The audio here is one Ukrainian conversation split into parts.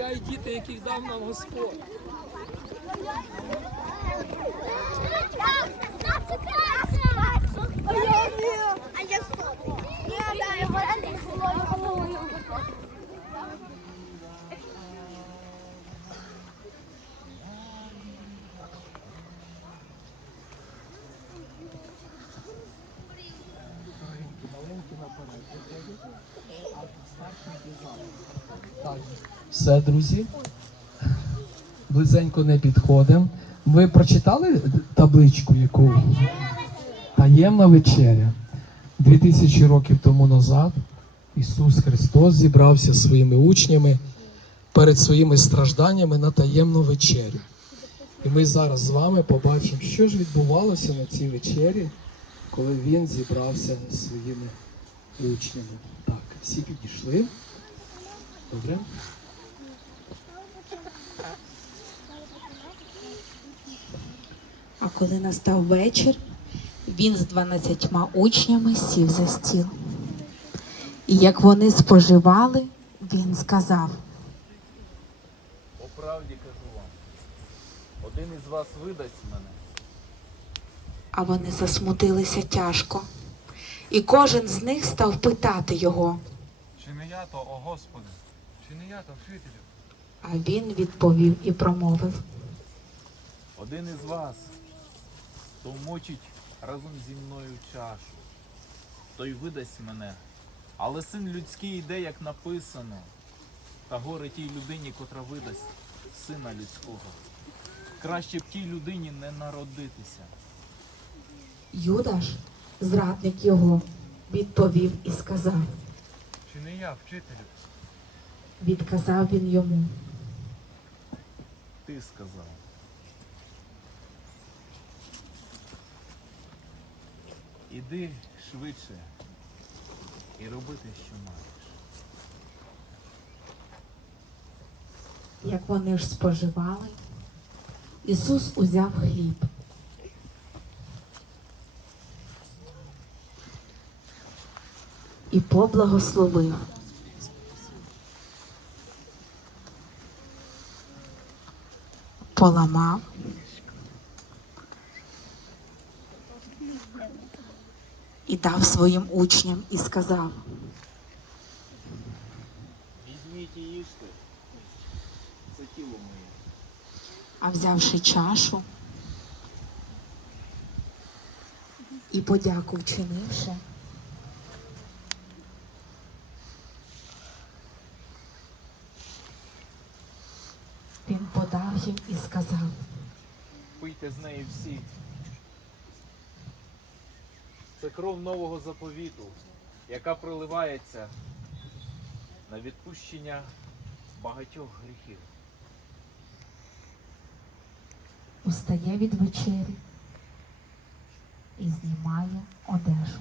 я і діти, яких дав нам Господь. А я что? Не, да, я валяли Все, друзі. Близенько не підходимо. Ви прочитали табличку, яку таємна вечеря. Дві тисячі років тому назад Ісус Христос зібрався зі своїми учнями перед своїми стражданнями на таємну вечерю. І ми зараз з вами побачимо, що ж відбувалося на цій вечері, коли він зібрався зі своїми учнями. Так, всі підійшли. Добре. А коли настав вечір, він з дванадцятьма учнями сів за стіл. І як вони споживали, він сказав: По правді кажу вам, один із вас видасть мене. а вони засмутилися тяжко. І кожен з них став питати його. Чи не я то, о Господи? Чи не я то, вчителю? А він відповів і промовив. Один із вас, хто мочить разом зі мною чашу, той видасть мене. Але син людський йде, як написано, та горе тій людині, котра видасть сина людського. Краще б тій людині не народитися. Юдаш, зрадник його, відповів і сказав. Чи не я, вчителю? Відказав він йому. Ти сказав. Іди швидше і роби те, що маєш. Як вони ж споживали, Ісус узяв хліб. І поблагословив. Поламав. Дав своїм учням і сказав. Візьміть і їжте. Це тіло моє. А взявши чашу і подяку вчинивши, він подав їм і сказав, Пийте з неї всі. Це кров нового заповіту, яка проливається на відпущення багатьох гріхів. устає від вечері і знімає одежу.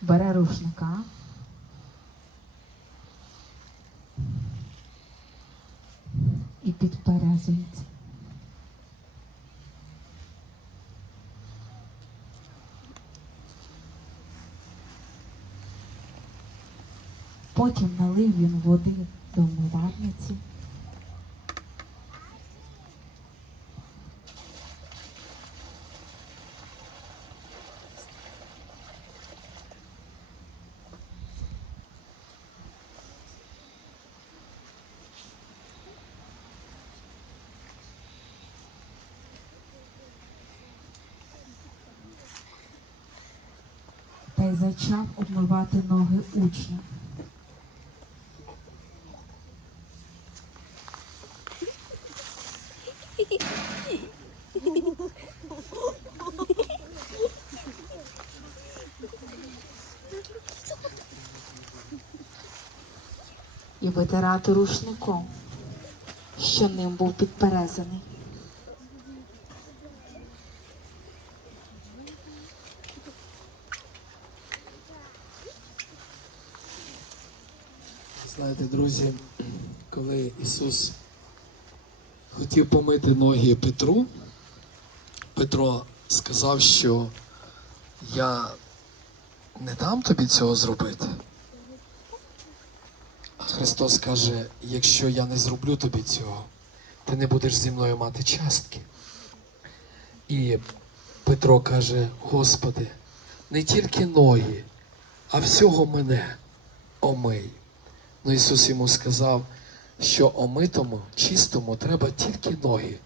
Бере рушника. І підперезується. Потім налив він води до вмивальниці. Та й зачав обмивати ноги учням. І витирати рушником, що ним був підперезаний. Знаєте, друзі, коли Ісус хотів помити ноги Петру, Петро сказав, що я не дам тобі цього зробити. Христос каже: якщо я не зроблю тобі цього, ти не будеш зі мною мати частки. І Петро каже: Господи, не тільки ноги, а всього мене омий. Ну Ісус йому сказав, що омитому, чистому треба тільки ноги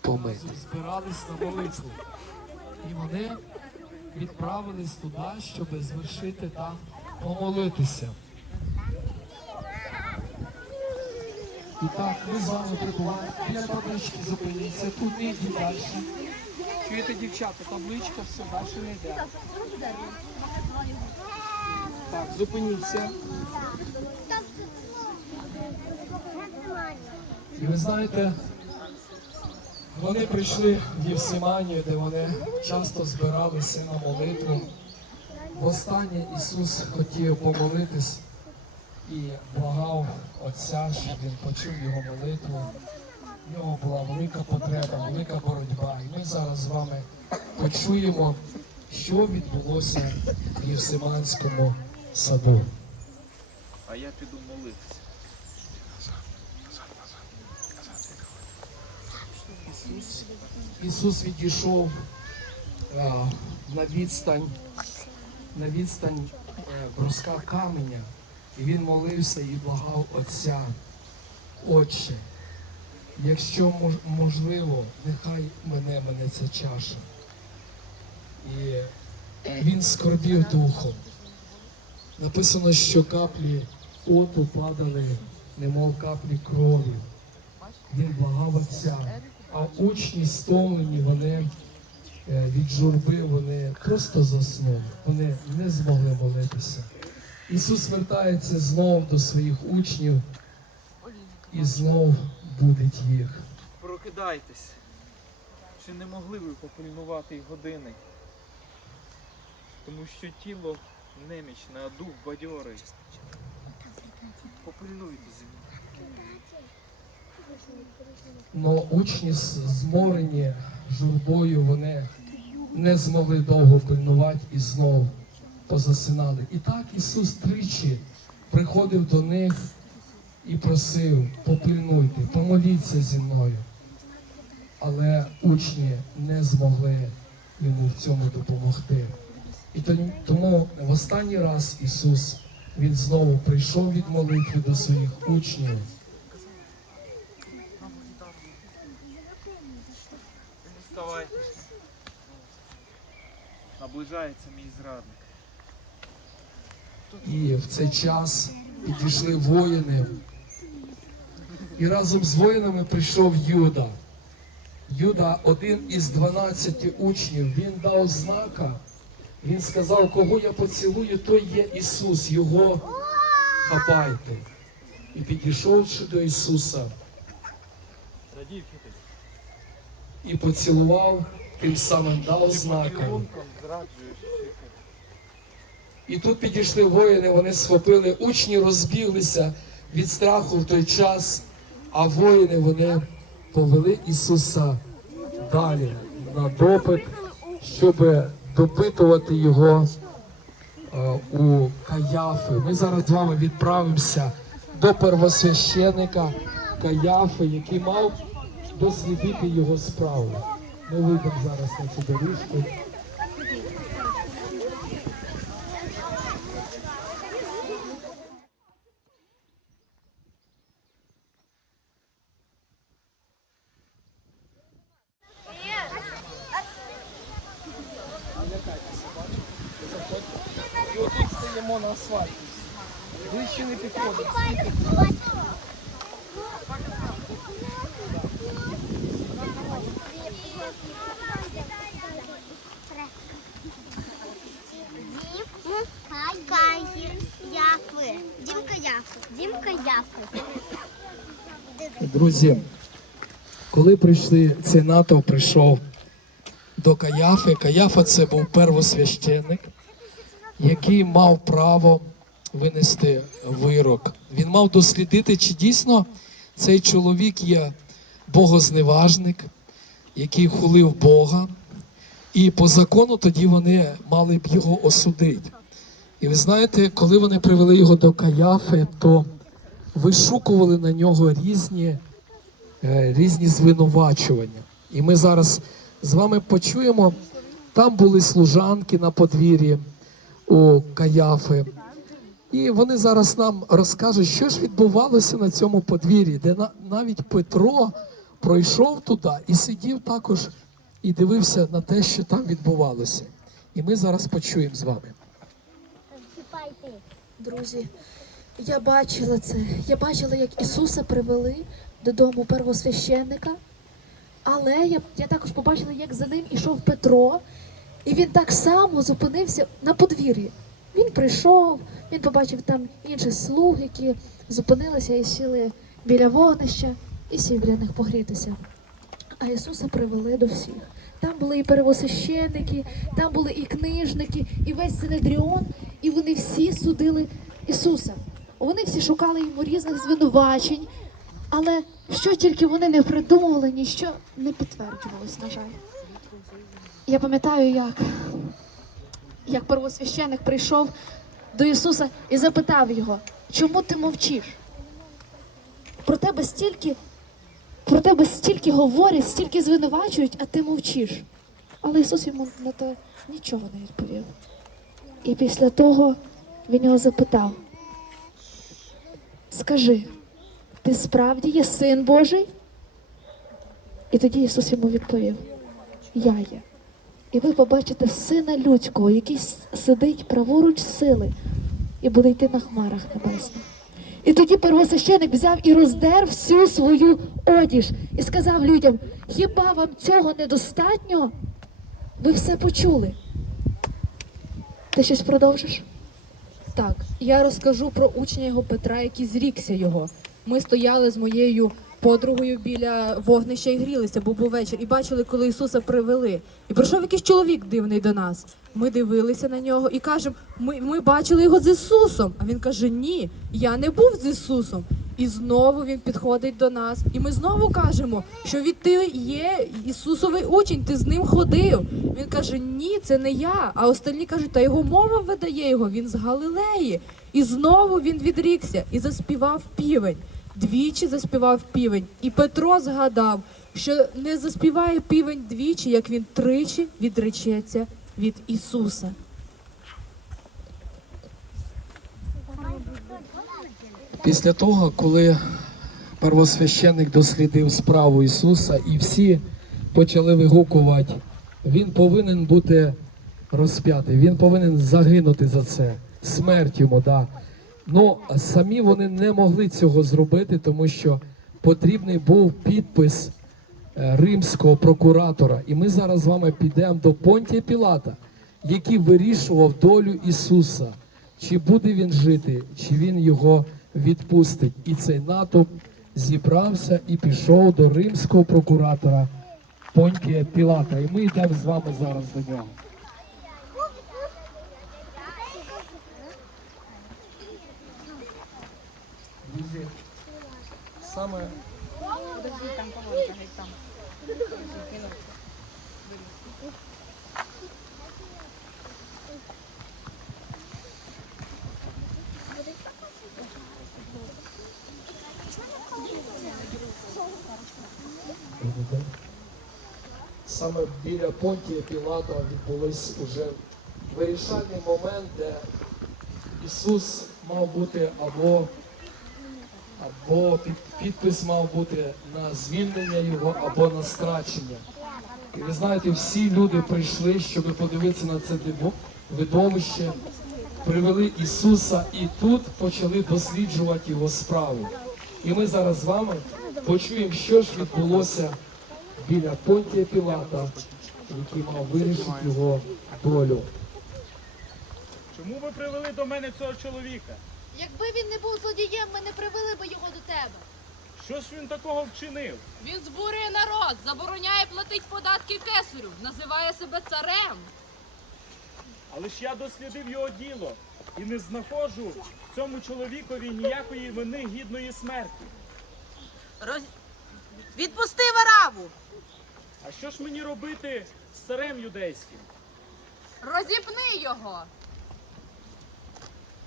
помити. Збирались на молитву. І вони відправились туди, щоб звершити там помолитися. І так, ми з вами прибуваємо. Біля таблички зупиніться, тут не йдіть далі. Чуєте, дівчата, табличка, все, далі не йде. Так, зупиніться. І ви знаєте, вони прийшли в Євсиманію, де вони часто збиралися на молитву. Востаннє Ісус хотів помолитись і благав Отця, щоб він почув його молитву. В нього була велика потреба, велика боротьба. І ми зараз з вами почуємо, що відбулося в Євсиманському саду. А я піду молитися. Ісус відійшов е, на відстань, на відстань е, бруска каменя, і він молився і благав Отця. Отче, якщо мож- можливо, нехай мене мене ця чаша. І він скорбів духом. Написано, що каплі поту падали, немов каплі крові. Він благав Отця. А учні стомлені, вони е, від журби, вони просто заснули. Вони не змогли молитися. Ісус вертається знов до своїх учнів і знов будить їх. Прокидайтесь. Чи не могли ви попильнувати години? Тому що тіло немічне, а дух бадьорий. Попильнуйте. Но учні зморені журбою, вони не змогли довго пильнувати і знов позасинали. І так Ісус тричі приходив до них і просив, попильнуйте, помоліться зі мною. Але учні не змогли йому в цьому допомогти. І тому в останній раз Ісус Він знову прийшов від молитви до своїх учнів. Наближається мій зрадник. І в цей час підійшли воїни. І разом з воїнами прийшов Юда. Юда, один із 12 учнів, він дав знака. Він сказав, кого я поцілую, той є Ісус, його хапайте. І підійшовши до Ісуса і поцілував, тим самим дав вчитель. І тут підійшли воїни, вони схопили, учні розбіглися від страху в той час, а воїни вони повели Ісуса далі на допит, щоб допитувати його е, у Каяфи. Ми зараз з вами відправимося до первосвященика Каяфи, який мав дослідити його справу. Ми вийдемо зараз на цю доріжку. І отут стоїмо на асфальті. Ближче не підходить. Яфи. Дімка Яфи. Друзі, коли прийшли, цей натовп прийшов до Каяфи, Каяфа це був первосвященник, який мав право винести вирок. Він мав дослідити, чи дійсно цей чоловік є богозневажник, який хулив Бога. І по закону тоді вони мали б його осудити. І ви знаєте, коли вони привели його до Каяфи, то вишукували на нього різні, е, різні звинувачування. І ми зараз з вами почуємо, там були служанки на подвір'ї у Каяфи. І вони зараз нам розкажуть, що ж відбувалося на цьому подвір'ї, де навіть Петро пройшов туди і сидів також і дивився на те, що там відбувалося. І ми зараз почуємо з вами. Друзі, я бачила це. Я бачила, як Ісуса привели додому первосвященника. Але я, я також побачила, як за ним ішов Петро, і він так само зупинився на подвір'ї. Він прийшов, він побачив там інших слуг, які зупинилися і сіли біля вогнища, і сів біля них погрітися. А Ісуса привели до всіх. Там були і первосвященники, там були і книжники, і весь Синедріон, і вони всі судили Ісуса. Вони всі шукали йому різних звинувачень, але що тільки вони не придумували, ніщо не підтверджувалось, на жаль. Я пам'ятаю, як, як первосвященик прийшов до Ісуса і запитав його, чому ти мовчиш? Про тебе стільки про тебе стільки говорять, стільки звинувачують, а ти мовчиш. Але Ісус йому на те нічого не відповів. І після того він його запитав: Скажи, ти справді є син Божий? І тоді Ісус йому відповів: Я є. І ви побачите сина людського, який сидить праворуч сили і буде йти на хмарах небесних. І тоді первосвященик взяв і роздер всю свою одіж і сказав людям: хіба вам цього недостатньо? Ви все почули. Ти щось продовжиш? Так, я розкажу про учня його Петра, який зрікся його. Ми стояли з моєю подругою біля вогнища і грілися, бо був вечір, і бачили, коли Ісуса привели. І прийшов якийсь чоловік дивний до нас. Ми дивилися на нього і кажемо: ми, ми бачили його з Ісусом. А він каже: Ні, я не був з Ісусом. І знову він підходить до нас, і ми знову кажемо, що від ти є Ісусовий учень, ти з ним ходив. Він каже: Ні, це не я. А остальні кажуть, та його мова видає його, він з Галилеї. І знову він відрікся і заспівав півень. Двічі заспівав півень. І Петро згадав, що не заспіває півень двічі, як він тричі відречеться від Ісуса. Після того, коли первосвященник дослідив справу Ісуса, і всі почали вигукувати, він повинен бути розп'ятий, він повинен загинути за це. Смерть йому, да. Ну, самі вони не могли цього зробити, тому що потрібний був підпис е, римського прокуратора. І ми зараз з вами підемо до Понтія Пілата, який вирішував долю Ісуса, чи буде він жити, чи він його відпустить. І цей натовп зібрався і пішов до римського прокуратора Понтія Пілата. І ми йдемо з вами зараз до нього. Друзі, саме Саме біля Понтія Пілата відбулись уже вирішальний момент, де Ісус мав бути або, або під, підпис мав бути на звільнення його, або на страчення. І ви знаєте, всі люди прийшли, щоб подивитися на це видовище, привели Ісуса і тут почали досліджувати його справу. І ми зараз з вами почуємо, що ж відбулося біля Понтія Пілата, який мав вирішити його долю. Чому ви привели до мене цього чоловіка? Якби він не був злодієм, ми не привели би його до тебе. Що ж він такого вчинив? Він збурює народ, забороняє платити податки кесарю, називає себе царем. Але ж я дослідив його діло і не знаходжу в цьому чоловікові ніякої вини гідної смерті. Роз... Відпусти вараву! А що ж мені робити з царем юдейським? Розіпни його!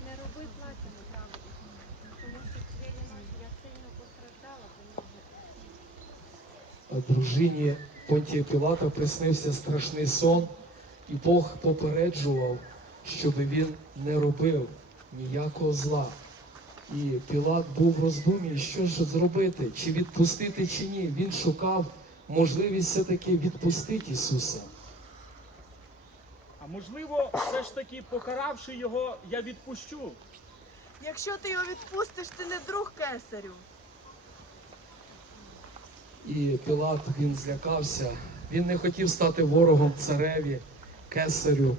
Не роби платі неправду, тому що цієї ночі я сильно постраждала до нього. Дружині Понтія Пілата приснився страшний сон, і Бог попереджував, щоб він не робив ніякого зла. І Пілат був в роздумі, що ж зробити, чи відпустити, чи ні. Він шукав можливість все-таки відпустити Ісуса. А можливо, все ж таки, покаравши його, я відпущу. Якщо ти його відпустиш, ти не друг кесарю. І Пілат він злякався. Він не хотів стати ворогом цареві, кесарю.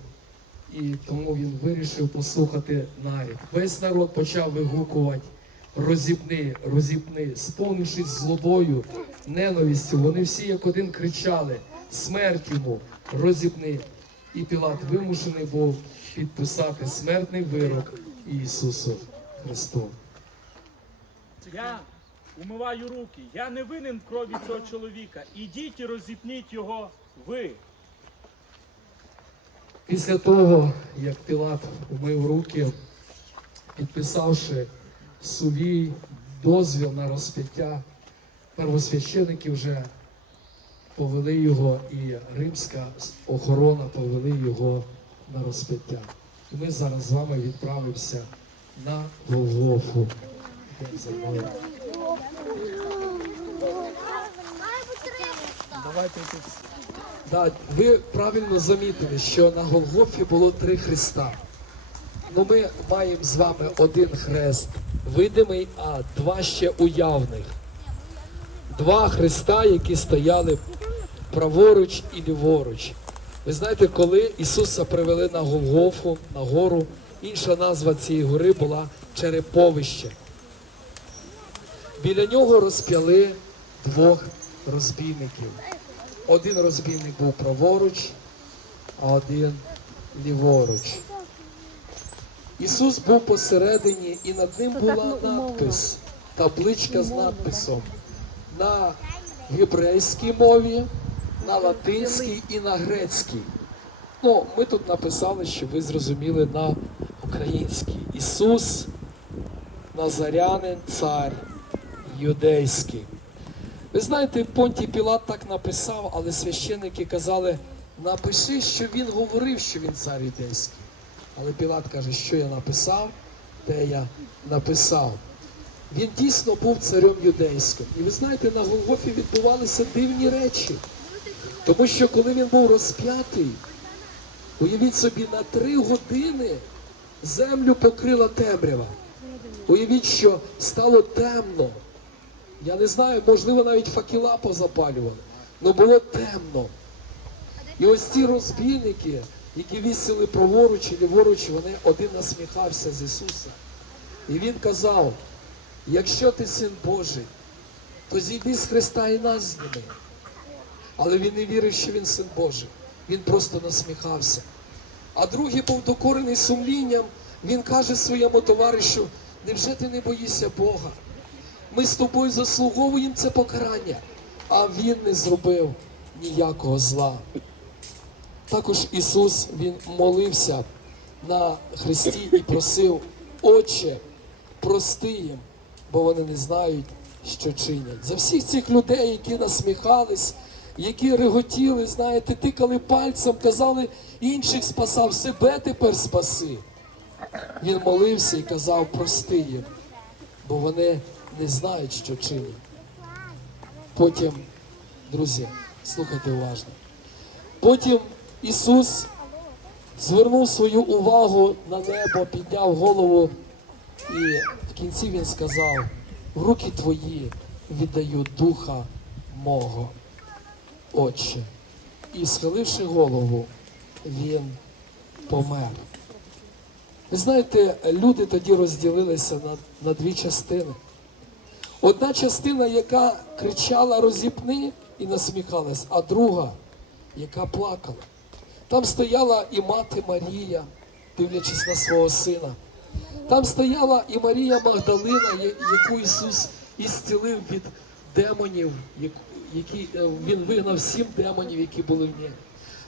І тому він вирішив послухати нарід. Весь народ почав вигукувати розіпни, розіпни, сповнившись злобою, ненавистю. Вони всі як один кричали: смерть йому, розіпни. І Пілат вимушений був підписати смертний вирок Ісусу Христу. Я умиваю руки. Я не винен в крові цього чоловіка. Ідіть і розіпніть його ви. Після того, як Пілат умив руки, підписавши сувій дозвіл на розп'яття, первосвященики вже повели його, і римська охорона повели його на розп'яття. І ми зараз з вами відправимося на Голгофу. Давайте тут. Да, ви правильно замітили, що на Голгофі було три хреста. Ну ми маємо з вами один хрест видимий, а два ще уявних. Два хреста, які стояли праворуч і ліворуч. Ви знаєте, коли Ісуса привели на Голгофу, на гору, інша назва цієї гори була Череповище. Біля нього розп'яли двох розбійників. Один розбійник був праворуч, а один ліворуч. Ісус був посередині, і над ним була надпис, табличка з надписом на гебрейській мові, на латинській і на грецькій. Ну, ми тут написали, щоб ви зрозуміли на українській. Ісус, Назарянин, цар юдейський. Ви знаєте, Понтій Пілат так написав, але священники казали, напиши, що він говорив, що він цар юдейський. Але Пілат каже, що я написав, те я написав. Він дійсно був царем юдейським. І ви знаєте, на Голгофі відбувалися дивні речі. Тому що коли він був розп'ятий, уявіть собі, на три години землю покрила темрява. Уявіть, що стало темно. Я не знаю, можливо, навіть факела позапалювали. але було темно. І ось ці розбійники, які вісили праворуч і ліворуч, вони один насміхався з Ісуса. І він казав: якщо ти син Божий, то зійди з Христа і нас зніми. Але він не вірив, що він син Божий. Він просто насміхався. А другий був докорений сумлінням. Він каже своєму товаришу: невже ти не боїшся Бога? Ми з тобою заслуговуємо це покарання, а він не зробив ніякого зла. Також Ісус Він молився на Христі і просив, Отче, прости їм, бо вони не знають, що чинять. За всіх цих людей, які насміхались, які реготіли, знаєте, тикали пальцем, казали, інших спасав, себе тепер спаси. Він молився і казав, прости їм, бо вони не знають, що чинять. Потім, друзі, слухайте уважно. Потім Ісус звернув свою увагу на небо, підняв голову, і в кінці Він сказав: руки твої віддаю духа мого, Отче. І схиливши голову, він помер. Ви знаєте, люди тоді розділилися на, на дві частини. Одна частина, яка кричала розіпни і насміхалась, а друга, яка плакала. Там стояла і мати Марія, дивлячись на свого сина. Там стояла і Марія Магдалина, яку Ісус ісцілив від демонів, як- які е, Він вигнав сім демонів, які були в ній.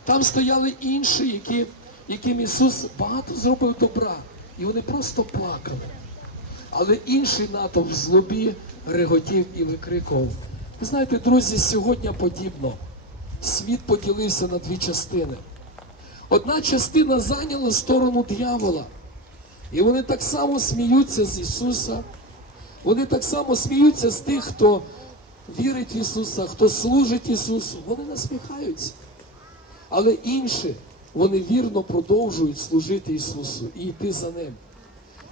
Там стояли інші, які, яким Ісус багато зробив добра, і вони просто плакали. Але інший натовп в злобі реготів і викрикував: Ви знаєте, друзі, сьогодні подібно. Світ поділився на дві частини. Одна частина зайняла сторону дьявола. І вони так само сміються з Ісуса. Вони так само сміються з тих, хто вірить в Ісуса, хто служить Ісусу. Вони насміхаються. Але інші, вони вірно продовжують служити Ісусу і йти за Ним.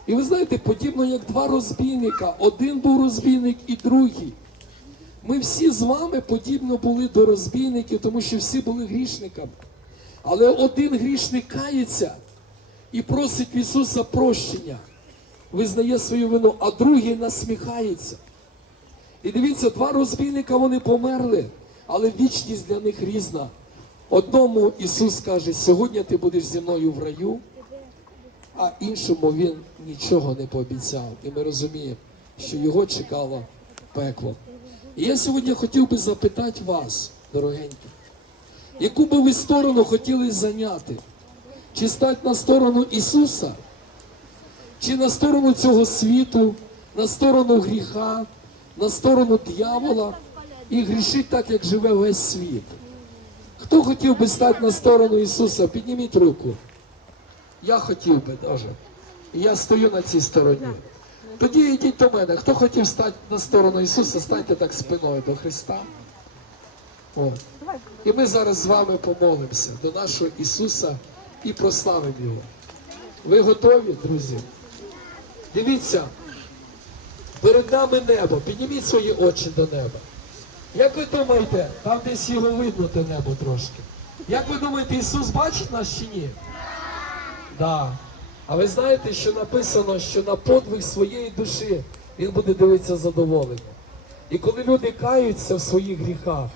І ви знаєте, подібно як два розбійника. Один був розбійник і другий. Ми всі з вами подібно були до розбійників, тому що всі були грішниками. Але один грішник кається і просить Ісуса прощення, визнає свою вину, а другий насміхається. І дивіться, два розбійника вони померли, але вічність для них різна. Одному Ісус каже, сьогодні ти будеш зі мною в раю, а іншому Він нічого не пообіцяв. І ми розуміємо, що його чекало пекло. І я сьогодні хотів би запитати вас, дорогенькі, яку би ви сторону хотіли зайняти? Чи стати на сторону Ісуса, чи на сторону цього світу, на сторону гріха, на сторону дьявола і грішити так, як живе весь світ? Хто хотів би стати на сторону Ісуса? Підніміть руку. Я хотів би даже. Я стою на цій стороні. Тоді йдіть до мене. Хто хотів стати на сторону Ісуса, станьте так спиною до Христа. О. І ми зараз з вами помолимося до нашого Ісуса і прославимо Його. Ви готові, друзі? Дивіться, перед нами небо. Підніміть свої очі до неба. Як ви думаєте, там десь його видно, те небо трошки. Як ви думаєте, Ісус бачить нас чи ні? Да. А ви знаєте, що написано, що на подвиг своєї душі Він буде дивитися задоволення. І коли люди каються в своїх гріхах,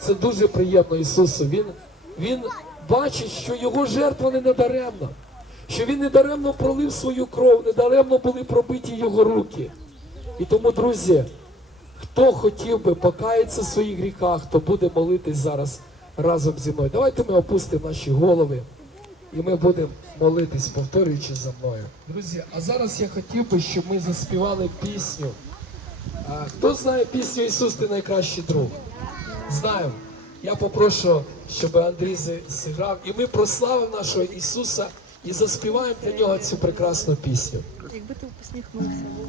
це дуже приємно Ісусу. Він, він бачить, що його жертва не надаремна, що він недаремно пролив свою кров, недаремно були пробиті його руки. І тому, друзі, хто хотів би покаятися в своїх гріхах, то буде молитись зараз разом зі мною. Давайте ми опустимо наші голови і ми будемо молитись, повторюючи за мною. Друзі, а зараз я хотів би, щоб ми заспівали пісню. Хто знає пісню Ісус, ти найкращий друг? Знаємо. Я попрошу, щоб Андрій зіграв, і ми прославимо нашого Ісуса і заспіваємо для нього цю прекрасну пісню. Якби ти посміхнувся, було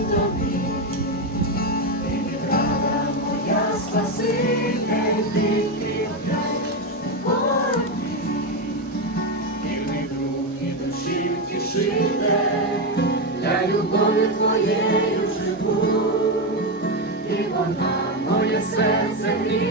гріє, щиро